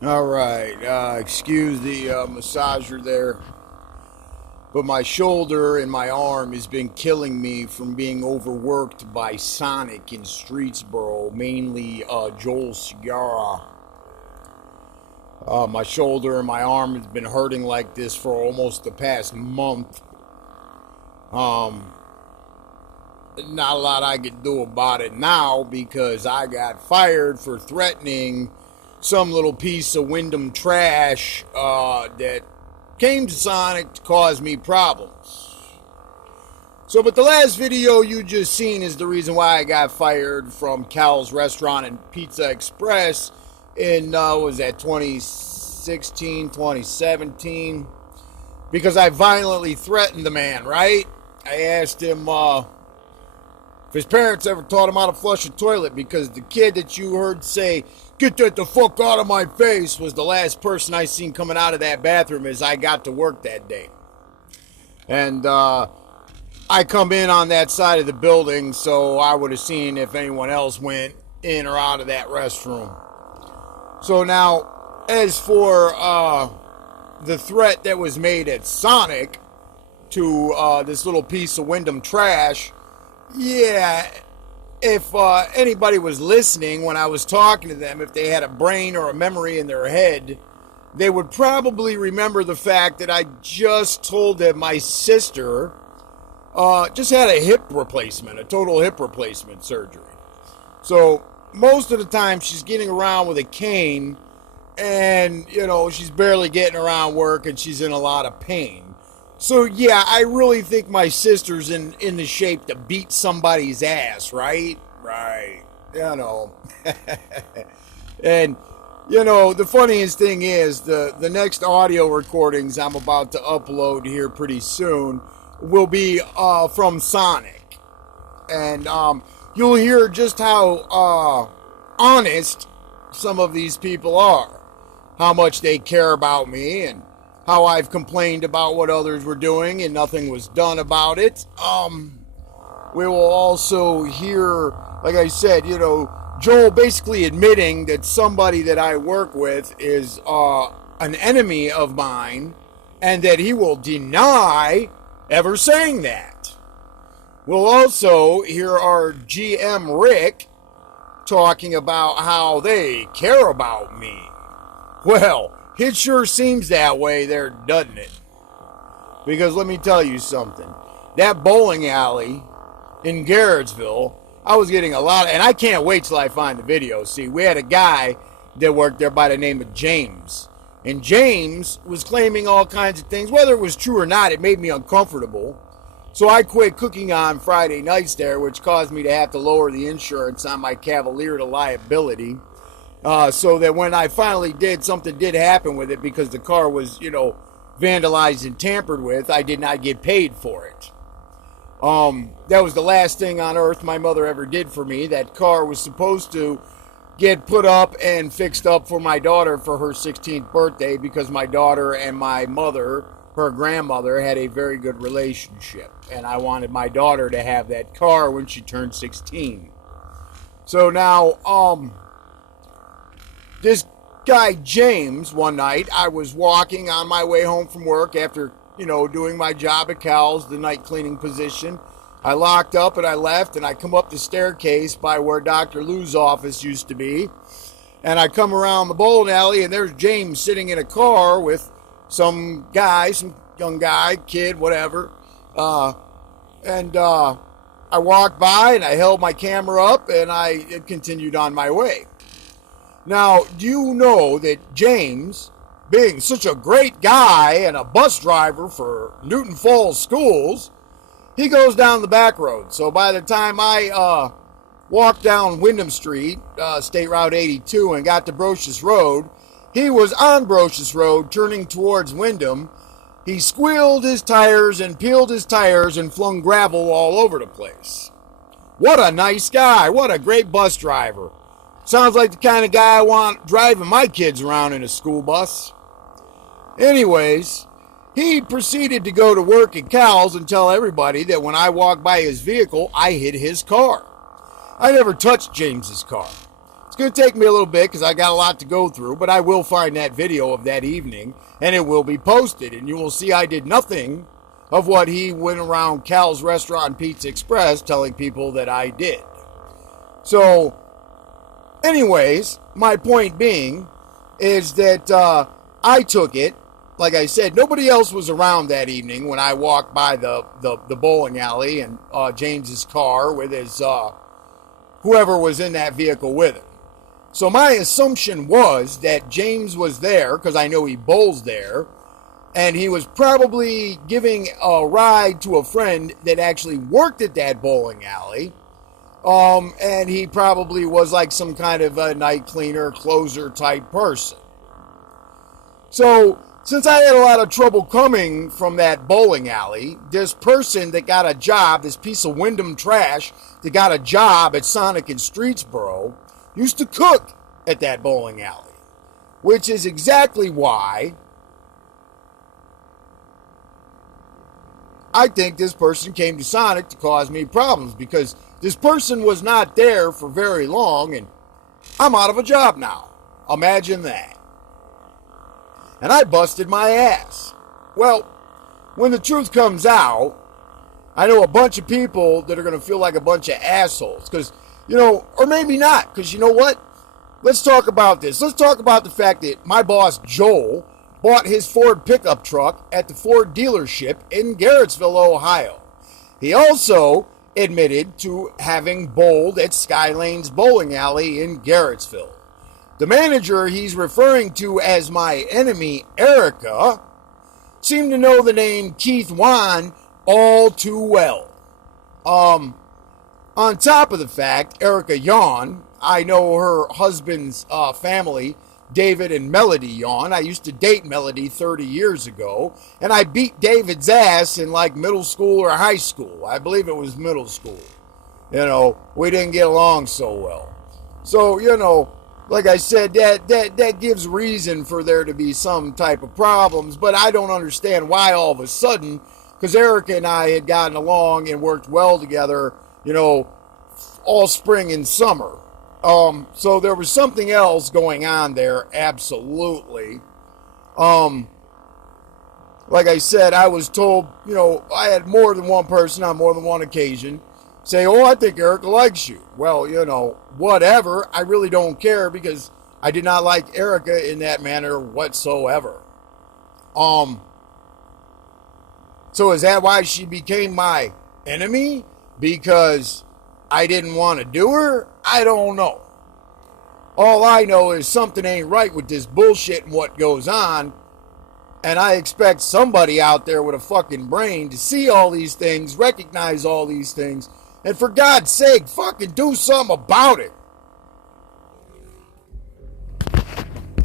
All right. Excuse the massager there, but my shoulder and my arm has been killing me from being overworked by Sonic in Streetsboro, mainly Joel Ciara. My shoulder and my arm has been hurting like this for almost the past month. Um, Not a lot I can do about it now because I got fired for threatening some little piece of Wyndham trash that came to Sonic to cause me problems. So, but the last video you just seen is the reason why I got fired from Cal's Restaurant and Pizza Express in, was that 2016, 2017? Because I violently threatened the man, right? I asked him if his parents ever taught him how to flush a toilet, because the kid that you heard say, "Get that the fuck out of my face," was the last person I seen coming out of that bathroom as I got to work that day. And I come in on that side of the building, so I would have seen if anyone else went in or out of that restroom. So now, as for the threat that was made at Sonic to this little piece of Wyndham trash, yeah, if anybody was listening when I was talking to them, if they had a brain or a memory in their head, they would probably remember the fact that I just told them my sister just had a hip replacement, a total hip replacement surgery. So most of the time she's getting around with a cane, and, you know, she's barely getting around work and she's in a lot of pain. So, yeah, I really think my sister's in the shape to beat somebody's ass, right? Right. You know. And, you know, the funniest thing is the next audio recordings I'm about to upload here pretty soon will be from Sonic. And you'll hear just how honest some of these people are. How much they care about me, and how I've complained about what others were doing and nothing was done about it. We will also hear, like I said, you know, Joel basically admitting that somebody that I work with is an enemy of mine, and that he will deny ever saying that. We'll also hear our GM Rick talking about how they care about me. Well, it sure seems that way there, doesn't it? Because let me tell you something. That bowling alley in Garrettsville, I was getting a lot of, and I can't wait till I find the video. See, we had a guy that worked there by the name of James. And James was claiming all kinds of things. Whether it was true or not, it made me uncomfortable. So I quit cooking on Friday nights there, which caused me to have to lower the insurance on my Cavalier to liability. So that when I finally did, something did happen with it because the car was, you know, vandalized and tampered with, I did not get paid for it. That was the last thing on earth my mother ever did for me. That car was supposed to get put up and fixed up for my daughter for her 16th birthday because my daughter and my mother, her grandmother, had a very good relationship. And I wanted my daughter to have that car when she turned 16. So now, this guy James, one night, I was walking on my way home from work after, you know, doing my job at Cal's, the night cleaning position. I locked up and I left, and I come up the staircase by where Dr. Lou's office used to be. And I come around the bowling alley, and there's James sitting in a car with some guy, some young guy, kid, whatever. And I walked by and I held my camera up and I continued on my way. Now, do you know that James, being such a great guy and a bus driver for Newton Falls Schools, he goes down the back road. So by the time I walked down Wyndham Street, State Route 82, and got to Brocious Road, he was on Brocious Road turning towards Wyndham. He squealed his tires and peeled his tires and flung gravel all over the place. What a nice guy. What a great bus driver. Sounds like the kind of guy I want driving my kids around in a school bus. Anyways, he proceeded to go to work at Cal's and tell everybody that when I walked by his vehicle, I hit his car. I never touched James's car. It's going to take me a little bit because I got a lot to go through, but I will find that video of that evening, and it will be posted, and you will see I did nothing of what he went around Cal's Restaurant and Pizza Express telling people that I did. So, anyways, my point being is that I took it. Like I said, nobody else was around that evening when I walked by the bowling alley and James's car with his whoever was in that vehicle with him. So my assumption was that James was there, because I know he bowls there, and he was probably giving a ride to a friend that actually worked at that bowling alley. And he probably was like some kind of a night cleaner, closer type person. So, since I had a lot of trouble coming from that bowling alley, this person that got a job, this piece of Wyndham trash that got a job at Sonic in Streetsboro, used to cook at that bowling alley. Which is exactly why I think this person came to Sonic to cause me problems, because this person was not there for very long and I'm out of a job now. Imagine that. And I busted my ass. Well, when the truth comes out, I know a bunch of people that are going to feel like a bunch of assholes. Because, or maybe not. Because you know what? Let's talk about this. Let's talk about the fact that my boss, Joel, bought his Ford pickup truck at the Ford dealership in Garrettsville, Ohio. He also admitted to having bowled at Skylane's bowling alley in Garrettsville. The manager he's referring to as my enemy, Erica, seemed to know the name Keith Wan all too well. On top of the fact, Erica Yawn, I know her husband's family, David and Melody Yawn. I used to date Melody 30 years ago, and I beat David's ass in like middle school or high school. I believe it was middle school. We didn't get along so well. So, like I said, that gives reason for there to be some type of problems, but I don't understand why all of a sudden, because Erica and I had gotten along and worked well together, all spring and summer. So there was something else going on there, absolutely. Like I said, I was told, I had more than one person on more than one occasion say, oh, I think Erica likes you. Well, whatever. I really don't care, because I did not like Erica in that manner whatsoever. So is that why she became my enemy? Because I didn't want to do her? I don't know. All I know is something ain't right with this bullshit and what goes on. And I expect somebody out there with a fucking brain to see all these things, recognize all these things, and for God's sake, fucking do something about it.